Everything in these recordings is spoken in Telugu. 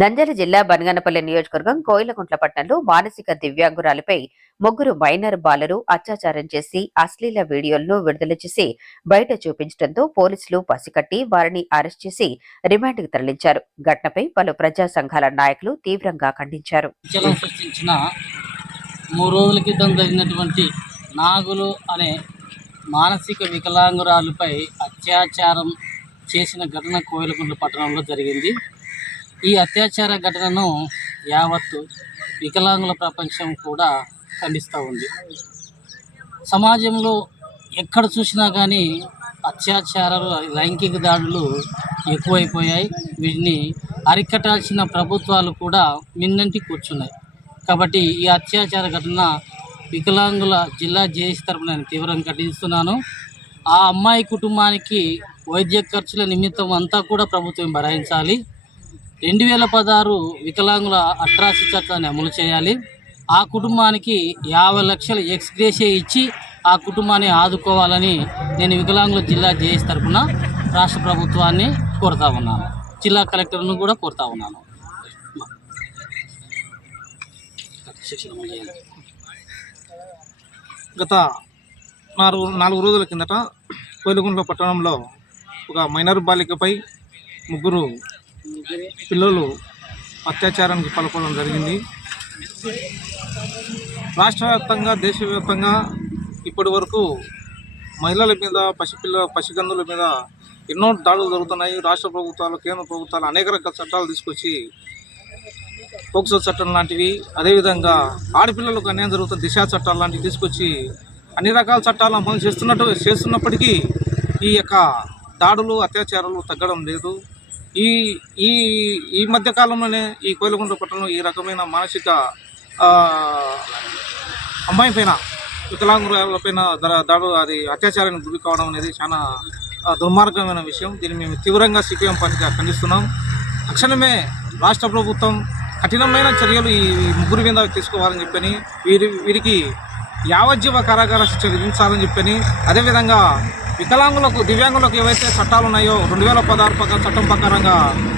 నంద్యాల జిల్లా బనగనపల్లి నియోజకవర్గం కోయిలకుంట్ల పట్టణంలో మానసిక దివ్యాంగురాలపై ముగ్గురు మైనర్ బాలరు అత్యాచారం చేసి అశ్లీల వీడియోలను విడుదల చేసి బయట చూపించడంతో పోలీసులు పసికట్టి వారిని అరెస్ట్ చేసి రిమాండ్కు తరలించారు ఘటనపై పలు ప్రజా సంఘాల నాయకులు తీవ్రంగా ఖండించారు మూడు రోజుల క్రితం నాగులు అనే మానసిక వికలాంగురాలపై అత్యాచారం చేసిన ఘటన కోయిలకుంట్ల పట్టణంలో జరిగింది ఈ అత్యాచార ఘటనను యావత్తు వికలాంగుల ప్రపంచం కూడా ఖండిస్తూ ఉంది సమాజంలో ఎక్కడ చూసినా కానీ అత్యాచారాలు లైంగిక దాడులు ఎక్కువైపోయాయి వీటిని అరికట్టాల్సిన ప్రభుత్వాలు కూడా మిన్నంటి కూర్చున్నాయి కాబట్టి ఈ అత్యాచార ఘటన వికలాంగుల జిల్లా జేఏసీ తరపున నేను తీవ్రంగా ఖండిస్తున్నాను ఆ అమ్మాయి కుటుంబానికి వైద్య ఖర్చుల నిమిత్తం అంతా కూడా ప్రభుత్వం భరాయించాలి రెండు వేల పదహారు వికలాంగుల అట్రాసి చట్టాన్ని అమలు చేయాలి ఆ కుటుంబానికి యాభై లక్షల ఎక్స్గ్రేషే ఇచ్చి ఆ కుటుంబాన్ని ఆదుకోవాలని నేను వికలాంగుల జిల్లా జేఎస్ తరఫున రాష్ట్ర ప్రభుత్వాన్ని కోరుతా ఉన్నాను జిల్లా కలెక్టర్ను కూడా కోరుతా ఉన్నాను గత నాలుగు నాలుగు రోజుల కిందట కోయిలగుంట్ల పట్టణంలో ఒక మైనర్ బాలికపై ముగ్గురు పిల్లలు అత్యాచారానికి పాల్పడడం జరిగింది రాష్ట్ర వ్యాప్తంగా దేశవ్యాప్తంగా ఇప్పటి వరకు మహిళల మీద పసిపిల్ల పసిగందుల మీద ఎన్నో దాడులు జరుగుతున్నాయి రాష్ట్ర ప్రభుత్వాలు కేంద్ర ప్రభుత్వాలు అనేక రకాల చట్టాలు తీసుకొచ్చి పోక్సో చట్టం లాంటివి అదేవిధంగా ఆడపిల్లలకు అన్యాయం జరుగుతున్న దిశా చట్టాలు లాంటివి తీసుకొచ్చి అన్ని రకాల చట్టాలు అమలు చేస్తున్నట్టు చేస్తున్నప్పటికీ ఈ యొక్క దాడులు అత్యాచారాలు తగ్గడం లేదు ఈ ఈ ఈ మధ్య కాలంలోనే ఈ కోయిలగుంట పట్టణంలో ఈ రకమైన మానసిక అమ్మాయి పైన వికలాంగుల పైన దాడు అది అత్యాచారానికి గురి కావడం అనేది చాలా దుర్మార్గమైన విషయం దీన్ని మేము తీవ్రంగా సిపిఎం పార్టీగా ఖండిస్తున్నాం తక్షణమే రాష్ట్ర ప్రభుత్వం కఠినమైన చర్యలు ఈ ముగ్గురు మీద తీసుకోవాలని చెప్పని వీరి వీరికి యావజ్జీవ కారాగార శిక్ష విధించాలని చెప్పని అదేవిధంగా వికలాంగులకు దివ్యాంగులకు ఏవైతే చట్టాలు ఉన్నాయో రెండు వేల పదహారు పక్క చట్టం ప్రకారంగా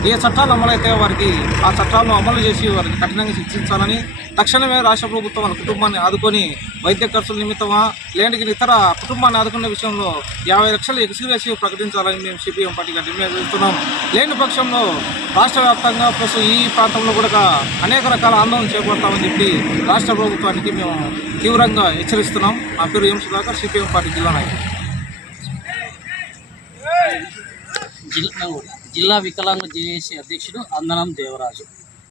ఏ చట్టాలు అమలైతే వారికి ఆ చట్టాలను అమలు చేసి వారికి కఠినంగా శిక్షించాలని తక్షణమే రాష్ట్ర ప్రభుత్వం వాళ్ళ కుటుంబాన్ని ఆదుకొని వైద్య ఖర్చుల నిమిత్తమా లేని ఇతర కుటుంబాన్ని ఆదుకునే విషయంలో యాభై లక్షల ఎక్స్గ్రేసి ప్రకటించాలని మేము సిపిఎం పార్టీ డిమాండ్ చేస్తున్నాం లేని పక్షంలో రాష్ట్ర వ్యాప్తంగా ప్లస్ ఈ ప్రాంతంలో కూడా అనేక రకాల ఆందోళన చేపడతామని చెప్పి రాష్ట్ర ప్రభుత్వానికి మేము తీవ్రంగా హెచ్చరిస్తున్నాం నా పేరు ఎం సుధాకర్ సిపిఎం పార్టీ జిల్లా నాయకుడు జిల్లా జిల్లా వికలాంగ జేఏసీ అధ్యక్షుడు అందనం దేవరాజు